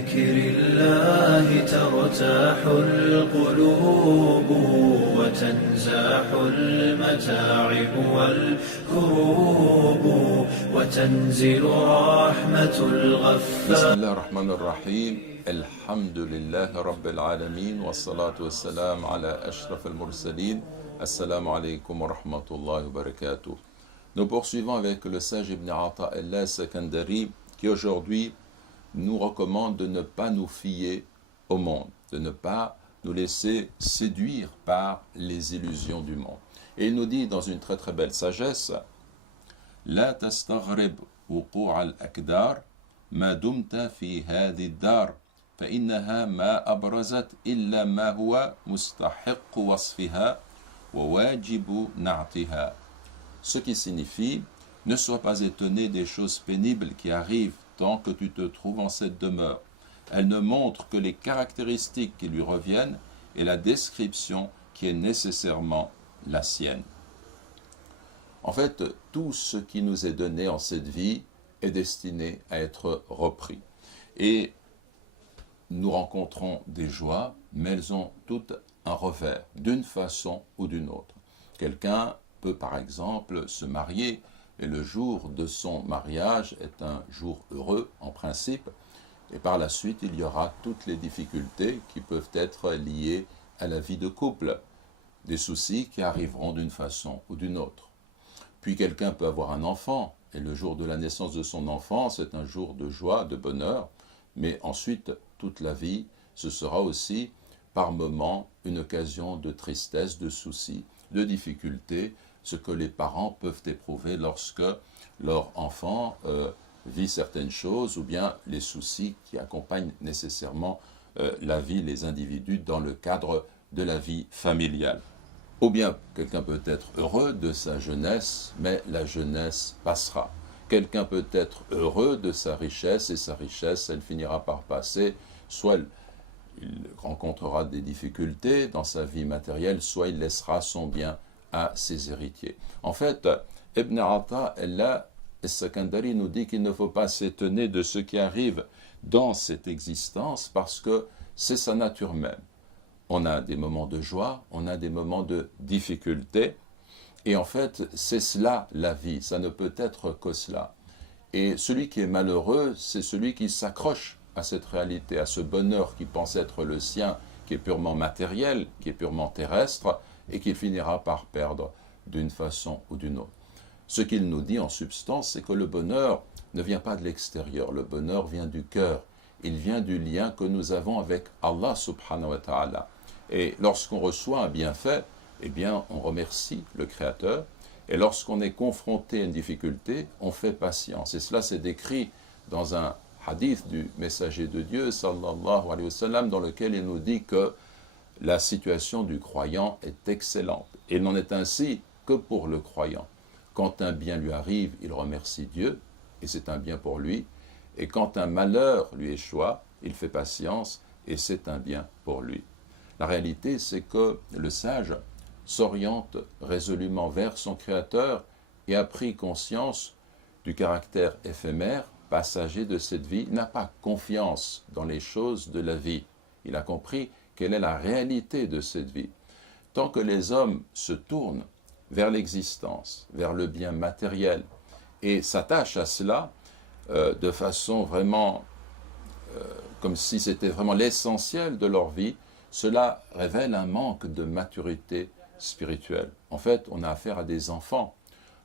بذكر الله ترتاح القلوب وتنزاح المتاعب والكروب وتنزل رحمة الغفار. بسم الله الرحمن الرحيم. الحمد لله رب العالمين والصلاة والسلام على أشرف المرسلين. Assalamu alaikum wa rahmatullahi wa barakatuh. Nous poursuivons avec le sage Ibn Ata'illah Sakandari qui aujourd'hui nous recommande de ne pas nous fier au monde, de ne pas nous laisser séduire par les illusions du monde. Et il nous dit dans une très très belle sagesse: La tastaghrib wuqu' al-akdar ma dumta fi hadhi ad-dar fa innaha ma abrazat illa ma huwa mustahiq wasfiha. Ce qui signifie, ne sois pas étonné des choses pénibles qui arrivent tant que tu te trouves en cette demeure. Elles ne montrent que les caractéristiques qui lui reviennent et la description qui est nécessairement la sienne. En fait, tout ce qui nous est donné en cette vie est destiné à être repris. Et nous rencontrons des joies, mais elles ont toutes un revers, d'une façon ou d'une autre. Quelqu'un peut par exemple se marier et le jour de son mariage est un jour heureux en principe, et par la suite il y aura toutes les difficultés qui peuvent être liées à la vie de couple, des soucis qui arriveront d'une façon ou d'une autre. Puis quelqu'un peut avoir un enfant et le jour de la naissance de son enfant c'est un jour de joie, de bonheur, mais ensuite toute la vie ce sera aussi par moments une occasion de tristesse, de soucis, de difficultés, ce que les parents peuvent éprouver lorsque leur enfant vit certaines choses, ou bien les soucis qui accompagnent nécessairement la vie, les individus dans le cadre de la vie familiale. Ou bien quelqu'un peut être heureux de sa jeunesse, mais la jeunesse passera. Quelqu'un peut être heureux de sa richesse, et sa richesse, elle finira par passer, soit il rencontrera des difficultés dans sa vie matérielle, soit il laissera son bien à ses héritiers. En fait, Ibn Ata'illah Sakandari nous dit qu'il ne faut pas s'étonner de ce qui arrive dans cette existence parce que c'est sa nature même. On a des moments de joie, on a des moments de difficulté, et en fait, c'est cela la vie, ça ne peut être que cela. Et celui qui est malheureux, c'est celui qui s'accroche à cette réalité, à ce bonheur qui pense être le sien, qui est purement matériel, qui est purement terrestre, et qu'il finira par perdre d'une façon ou d'une autre. Ce qu'il nous dit en substance, c'est que le bonheur ne vient pas de l'extérieur, le bonheur vient du cœur, il vient du lien que nous avons avec Allah subhanahu wa ta'ala. Et lorsqu'on reçoit un bienfait, eh bien on remercie le Créateur, et lorsqu'on est confronté à une difficulté, on fait patience. Et cela c'est décrit dans un hadith du messager de Dieu, sallallahu alayhi wa sallam, dans lequel il nous dit que la situation du croyant est excellente. Et il n'en est ainsi que pour le croyant. Quand un bien lui arrive, il remercie Dieu, et c'est un bien pour lui. Et quand un malheur lui échoit, il fait patience, et c'est un bien pour lui. La réalité, c'est que le sage s'oriente résolument vers son Créateur et a pris conscience du caractère éphémère, passager de cette vie, n'a pas confiance dans les choses de la vie. Il a compris quelle est la réalité de cette vie. Tant que les hommes se tournent vers l'existence, vers le bien matériel, et s'attachent à cela de façon vraiment comme si c'était vraiment l'essentiel de leur vie, cela révèle un manque de maturité spirituelle. En fait, on a affaire à des enfants.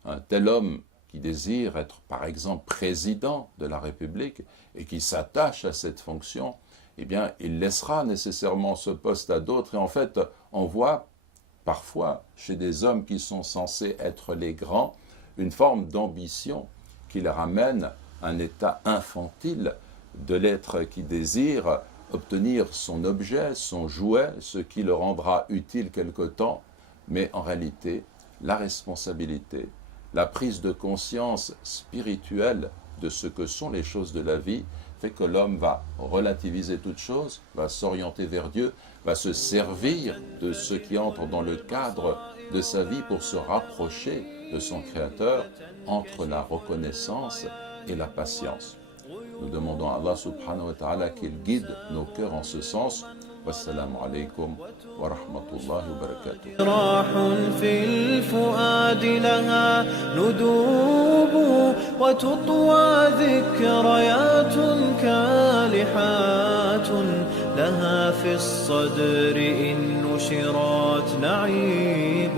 Un tel homme qui désire être, par exemple, président de la République et qui s'attache à cette fonction, eh bien, il laissera nécessairement ce poste à d'autres. Et en fait, on voit parfois, chez des hommes qui sont censés être les grands, une forme d'ambition qui les ramène à un état infantile de l'être qui désire obtenir son objet, son jouet, ce qui le rendra utile quelque temps, mais en réalité, la responsabilité, la prise de conscience spirituelle de ce que sont les choses de la vie fait que l'homme va relativiser toute chose, va s'orienter vers Dieu, va se servir de ce qui entre dans le cadre de sa vie pour se rapprocher de son Créateur entre la reconnaissance et la patience. Nous demandons à Allah subhanahu wa ta'ala qu'il guide nos cœurs en ce sens. Wassalamu alaikum wa rahmatullahi wa barakatuh. راح في الفؤاد لها ندوب وتطوى ذكريات كالحات لها في الصدر إن نشرات نعيب